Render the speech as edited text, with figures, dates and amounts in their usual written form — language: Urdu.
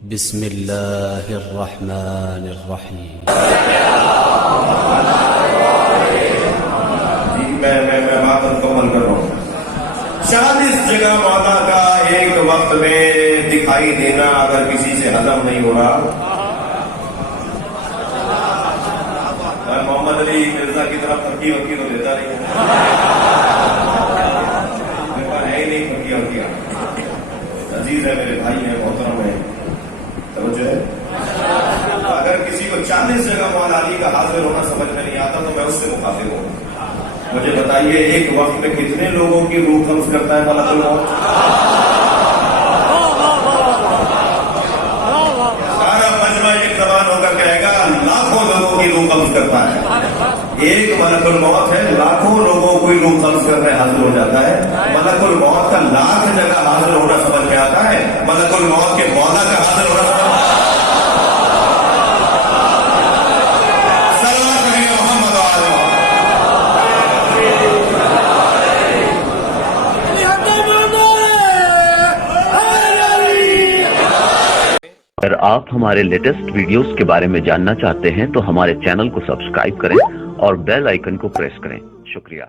بسم اللہ الرحمن الرحیم۔ میں بات مکمل کر رہا ہوں۔ 40 جگہ مولا کا ایک وقت میں دکھائی دینا اگر کسی سے ہضم نہیں ہو رہا، محمد علی مرزا کی طرف پھکی وکی تو دیتا نہیں ہے ہی نہیں پھکی وکی۔ عزیز ہے، میرے بھائی ہیں، محترم ہے، توجہ ہے۔ اگر کسی کو 40 جگہ مولا علی کا حاضر ہونا سمجھ میں نہیں آتا تو میں اس سے مخاطب ہوں۔ مجھے بتائیے ایک وقت میں کتنے لوگوں کی روح قبض کرتا ہے ملک الموت؟ سارا مجمع ایک زبان ہو کر کہے گا لاکھوں لوگوں کی روح قبض کرتا ہے۔ ایک ملک الموت ہے، لاکھوں لوگوں کو روح قبض کرنے حاضر ہو جاتا ہے۔ ملک الموت کا لاکھ جگہ حاضر ہونا سمجھ میں آتا ہے، ملک الموت کے مولا کا حاضر ہونا سمجھ میں آتا ہے۔ اگر آپ ہمارے لیٹسٹ ویڈیوز کے بارے میں جاننا چاہتے ہیں تو ہمارے چینل کو سبسکرائب کریں اور بیل آئیکن کو پریس کریں۔ شکریہ۔